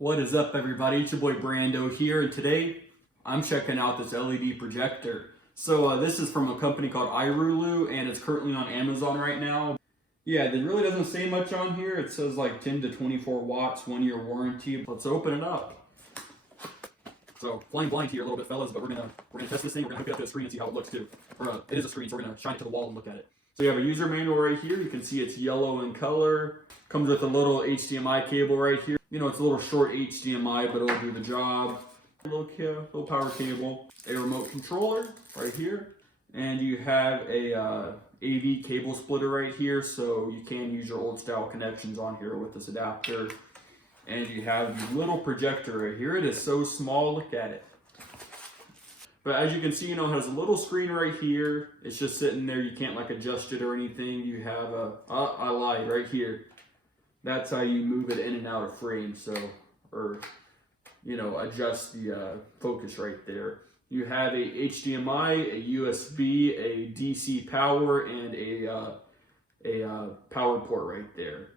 What is up, everybody? It's your boy Brando here, and today I'm checking out this LED projector. So this is from a company called iRulu, and it's currently on Amazon right now. Yeah, it really doesn't say much on here. It says like 10 to 24 watts, 1-year warranty. Let's open it up. So flying blind here a little bit, fellas, but we're gonna test this thing. We're gonna hook it up to the screen and see how it looks too. It is a screen, so we're gonna shine it to the wall and look at it. So you have a user manual right here. You can see it's yellow in color. Comes with a little HDMI cable right here. You know, it's a little short HDMI, but it'll do the job. A little power cable. A remote controller right here. And you have a AV cable splitter right here, so you can use your old style connections on here with this adapter. And you have the little projector right here. It is so small, look at it. But as you can see, you know, it has a little screen right here. It's just sitting there. You can't like adjust it or anything. You have I lied, right here. That's how you move it in and out of frame. So, or, you know, adjust the focus right there. You have a HDMI, a USB, a DC power, and a power port right there.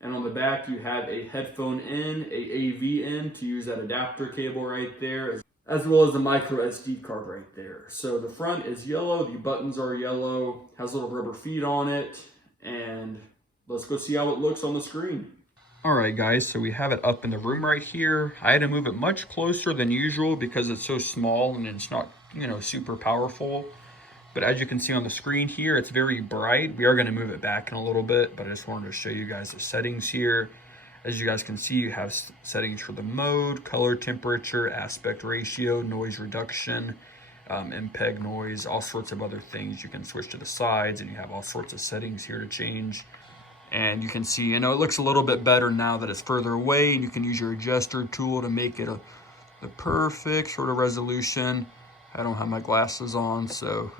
And on the back, you have a headphone in, a AV in to use that adapter cable right there, as well as a micro SD card right there. So the front is yellow, the buttons are yellow, has little rubber feet on it, and let's go see how it looks on the screen. All right, guys, so we have it up in the room right here. I had to move it much closer than usual because it's so small and it's not, you know, super powerful. But as you can see on the screen here, it's very bright. We are going to move it back in a little bit, but I just wanted to show you guys the settings here. As you guys can see, you have settings for the mode, color temperature, aspect ratio, noise reduction, MPEG noise, all sorts of other things. You can switch to the sides, and you have all sorts of settings here to change. And you can see, you know, it looks a little bit better now that it's further away, and you can use your adjuster tool to make it the perfect sort of resolution. I don't have my glasses on, so,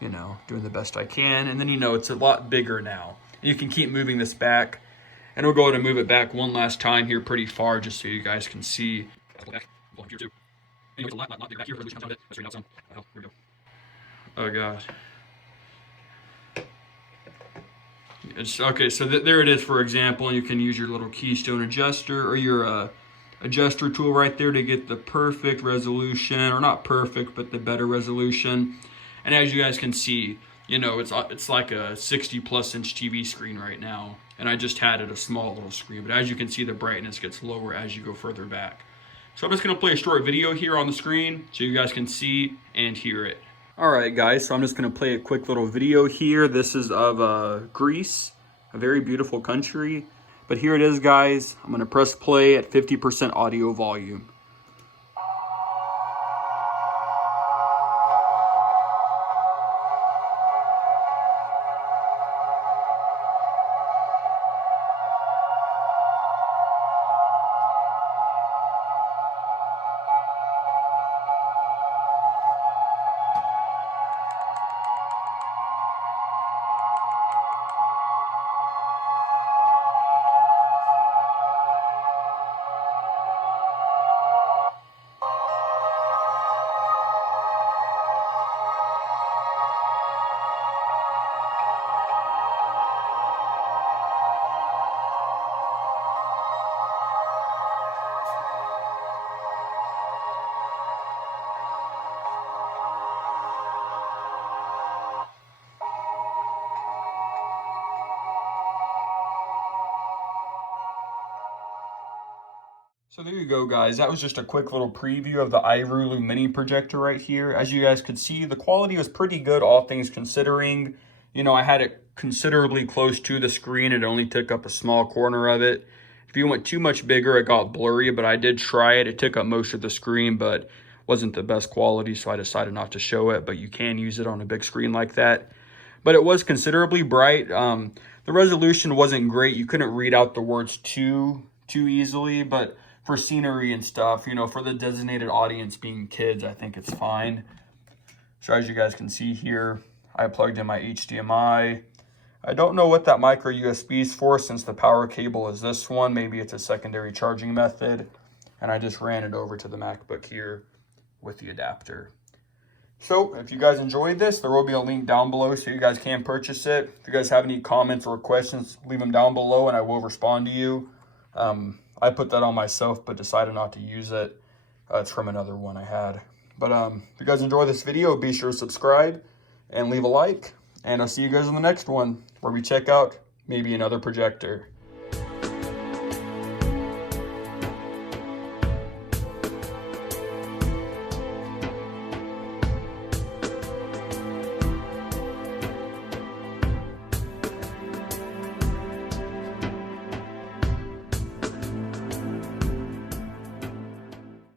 you know, doing the best I can. And then, you know, it's a lot bigger now. And you can keep moving this back. And we'll go ahead and move it back one last time here pretty far just so you guys can see. Oh, God. It's okay, so there it is, for example. You can use your little keystone adjuster or your adjuster tool right there to get the perfect resolution, or not perfect, but the better resolution. And as you guys can see, you know, it's like a 60+ inch TV screen right now. And I just had it a small little screen, but as you can see, the brightness gets lower as you go further back. So I'm just gonna play a short video here on the screen so you guys can see and hear it. All right, guys, so I'm just gonna play a quick little video here. This is of Greece, a very beautiful country. But here it is, guys. I'm gonna press play at 50% audio volume. So there you go, guys. That was just a quick little preview of the iRulu mini projector right here. As you guys could see, the quality was pretty good, all things considering. You know, I had it considerably close to the screen. It only took up a small corner of it. If you went too much bigger, it got blurry, but I did try it. It took up most of the screen, but wasn't the best quality, so I decided not to show it. But you can use it on a big screen like that. But it was considerably bright. The resolution wasn't great. You couldn't read out the words too easily, but for scenery and stuff, you know, for the designated audience being kids, I think it's fine. So as you guys can see here, I plugged in my HDMI. I don't know what that micro USB is for, since the power cable is this one. Maybe it's a secondary charging method. And I just ran it over to the MacBook here with the adapter. So if you guys enjoyed this, there will be a link down below so you guys can purchase it. If you guys have any comments or questions, leave them down below and I will respond to you. I put that on myself, but decided not to use it. It's from another one I had. But if you guys enjoy this video, be sure to subscribe and leave a like. And I'll see you guys in the next one, where we check out maybe another projector.